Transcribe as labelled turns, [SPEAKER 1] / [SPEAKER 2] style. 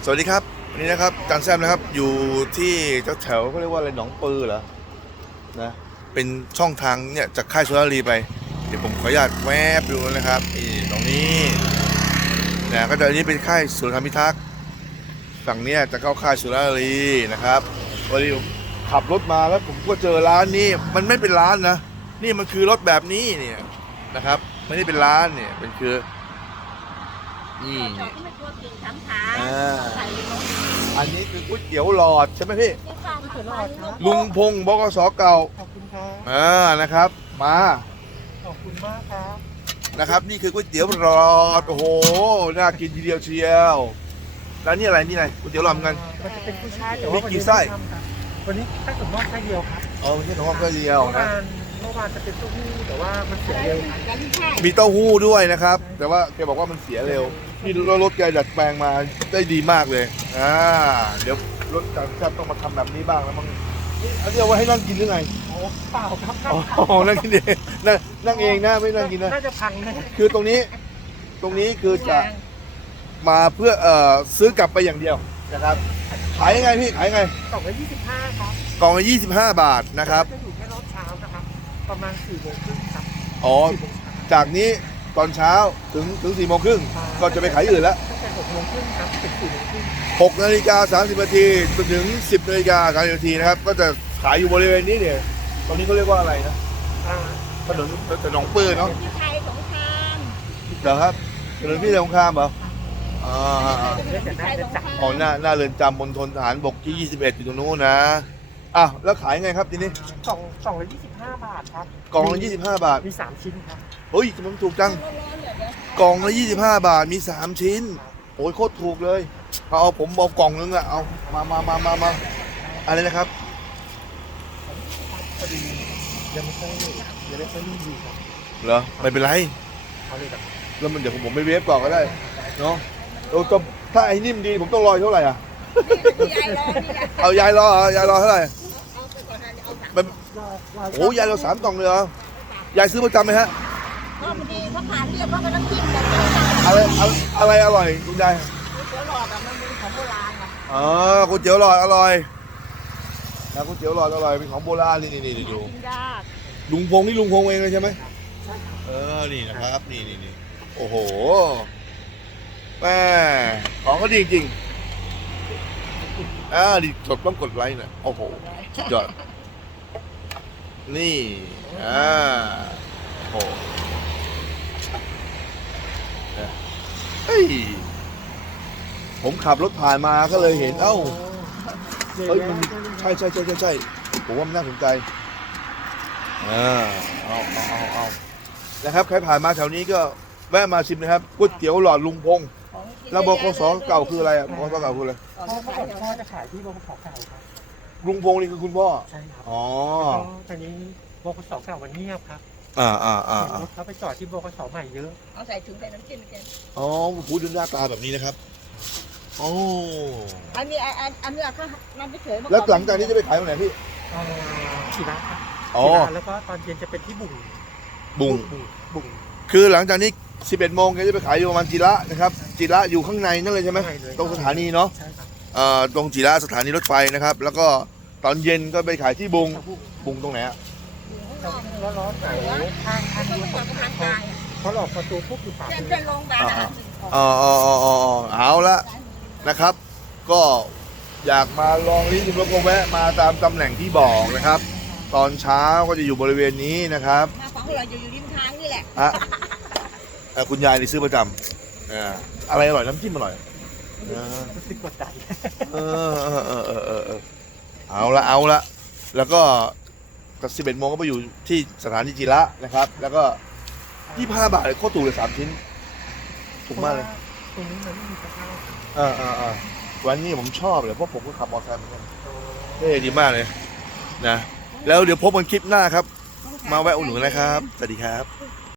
[SPEAKER 1] วัสดีครับวันนี้นะครับจานแซมนะครับอยู่ที่แถวเขาเรียกว่าอะไรหนองปือเหรอนะเป็นช่องทางเนี่ยจากค่ายสุรารีไปเดี๋ยวผมขออนุญาตแวบดูนะครับนี่ตรงนี้นะก็จะอันนี้เป็นค่ายสุรธรรมพิทักษ์ฝั่งเนี้ยจะเข้าค่ายสุรารีนะครับวันนี้ขับรถมาแล้วผมก็เจอร้านนี้มันไม่เป็นร้านนะนี่มันคือรถแบบนี้เนี่ยนะครับไม่ได้เป็นร้านเนี่ยเป็นคือนี่อันนี้คือก๋วยเตี๋ยวหลอดใช่ไหมพี่ลุงพงศ์บกสเก่า
[SPEAKER 2] ขอบคุณครับ
[SPEAKER 1] นะครับมา
[SPEAKER 2] ขอบคุณมากครับ
[SPEAKER 1] นะครับนี่คือก๋วยเตี๋ยวหลอดโอ้โหน่ากินทีเดียวเชียวแล้วนี่อะไรนี่อะไรก๋วยเตี๋ยวหลอดเหมือนกัน
[SPEAKER 2] มันจะเป็นกุ้ยช่ายแต่
[SPEAKER 1] มี
[SPEAKER 2] ว่า
[SPEAKER 1] กี่ไส้
[SPEAKER 2] วันนี้แค่ถุงนอกไส้เดียวครับ
[SPEAKER 1] อ๋อไม่ใช่ถุงนอกไส้เดียวนะ
[SPEAKER 2] เมื่อวานจะเป็นเต้าหู้แต่ว่ามันเสียเร็ว
[SPEAKER 1] มีเต้าหู้ด้วยนะครับแต่ว่าแกบอกว่ามันเสียเร็วนี่รถแกดัดแปลงมาได้ดีมากเลยเดี๋ยวรถจักรยานต้องมาทำแบบนี้บ้างแล้วมั้งอันนี้เอาไว้ให้นั่งกินหรือไง
[SPEAKER 2] โอ้เปล่าครับ
[SPEAKER 1] อ๋อนั่งกินเองนั่งเองนะไม่นั่งกินนะ
[SPEAKER 2] น่าจะพังนะ
[SPEAKER 1] คือตรงนี้คือจะมาเพื่อซื้อกลับไปอย่างเดียวนะครับขายยังไงพี่ขายยังไง
[SPEAKER 2] กล่องละ25ครับ
[SPEAKER 1] กล่องละ25 บาทนะครับ
[SPEAKER 2] จะอยู่แค่รอบเช้านะครับประมาณ4 โมงครึ่งครับ
[SPEAKER 1] อ๋อจากนี้ตอนเช้าถึง4 โมงครึ่งก็จะไปขายอื่นแล้ว
[SPEAKER 2] ตั้งแต่6 โมงครึ่งครับถึง4 โมงครึ่ง
[SPEAKER 1] 6:30 นาทีจนถึง10:30 นาทีนะครับก็จะขายอยู่บริเวณนี้เนี่ยตรงนี้เขาเรียกว่าอะไรนะถนนหนองปือเนาะ
[SPEAKER 3] พี่ไทยสงคราม
[SPEAKER 1] เหรอครับถนนพี่สงครามเหรออ๋อหน้าเรือนจำมณฑลทหารบกที่21อยู่ตรงนู้นนะแล้วขายไงครับทีนี้
[SPEAKER 2] กล่องละ25 บาทครับ
[SPEAKER 1] กล่องละ25 บาท
[SPEAKER 2] มี3 ชิ้นครับ
[SPEAKER 1] เฮ้ยมันถูกจังกล่องละ25 บาทมี3 ชิ้นโอ้ยโคตรถูกเลยผมเอากล่องนึงอะเอามาอะไรนะครับ
[SPEAKER 2] ยังไม่ค่อยนิ่มดีครับ
[SPEAKER 1] เหรอไม่เป็นไร
[SPEAKER 2] เอาเลยครับ
[SPEAKER 1] แล้วมันเดี๋ยวผมไม่เวฟก่อนก็ได้เนาะถ้าไอ้นิ่มดีผมต้องรอเท่าไหร่อ่ะเอายายรอเหรอยายรอเท่าไหร่โอ้ยายเรา3 กล่องเลยเหรอยายซื้อประจำไหมฮะ
[SPEAKER 3] ก็พอดีเขาผ่านเรียกว่าเป็นน้ำจิ้มแบบ
[SPEAKER 1] อะไรอร่อยคุณยาย
[SPEAKER 3] ก๋วยเตี๋ยวหลอดมันเป็นของโบราณ
[SPEAKER 1] ก๋วยเตี๋ยวหลอดอร่อยนะก๋วยเตี๋ยวหลอดอร่อยเป็นของโบราณนี่ดูลุงพงเองเลยใช่ไหมนี่นะครับนี่โอ้โหแม่ของก็ดีจริงดีต้องกดไลค์นะโอ้โหสุดยอดนี่โอ้เฮ้ยผมขับรถผ่านมาก็เลยเห็นมันใช่ผมว่ามันน่าสนใจเอานะครับใครผ่านมาแถวนี้ก็แวะมาชิมนะครับก๋วยเตี๋ยวหลอดลุงพงศ์แล้วบกสเก่าคืออะไรบกสเก่าคืออะไร
[SPEAKER 2] พ่อจะขายที่บกสเก่าครับ
[SPEAKER 1] ลุงพงศ์นี่คือคุณพ่อ
[SPEAKER 2] ใช่ครับตอนนี้บกสเก่ามันเงียบครับรถเขาไปจอดที่บกสใหม่เยอะ
[SPEAKER 3] เอาใส่ถุงใส่น้ำจิ้มกัน
[SPEAKER 1] พูดถึงหน้าตาแบบนี้นะครับ
[SPEAKER 3] อันนี้ก็นำไปเฉย
[SPEAKER 1] แล้วหลังจากนี้จะไปขายตรงไหนพี่
[SPEAKER 2] ศิลาครับแล้วก็ตอนเย็นจะเป็นที่บุ่ง
[SPEAKER 1] คือหลังจากนี้11 โมงจะไปขายอยู่ประมาณจิระนะครับจิระอยู่ข้างในนั่นเลยใช่ไหมตรงสถานีเนาะตรงจิระสถานีรถไฟนะครับแล้วก็ตอนเย็นก็ไปขายที่บุงตรงไหน
[SPEAKER 2] ร้อนๆข้างเพราะหลอกประตูปุ๊บอยู่ปาก
[SPEAKER 3] เป็นโรงพยาบาล
[SPEAKER 1] เอาละนะครับก็อยากมาลองลิ้มรสก็แวะมาตามตำแหน่งที่บอกนะครับตอนเช้าก็จะอยู่บริเวณนี้นะครับ
[SPEAKER 3] ของเราอยู่ริมทางนี่แหละ
[SPEAKER 1] คุณยายนี่ซื้อประจำอะไรอร่อยน้ำจิ้มอร่อย
[SPEAKER 2] ซื้อกดใจ
[SPEAKER 1] เอาละแล้วก็11 โมงก็ไปอยู่ที่สถานีจิระนะครับแล้วก็25 บาทโคตรถูกเลย3 ชิ้นถูกมากเลย
[SPEAKER 2] ตรงนี้มันไม่มีสภาพ
[SPEAKER 1] วันนี้ผมชอบเลยเพราะผมก็ขับมอเตอร์ไซค์เหมือนกันดีมากเลยนะแล้วเดี๋ยวพบกันคลิปหน้าครับมาแวะอุดหนุนนะครับสวัสดีครับ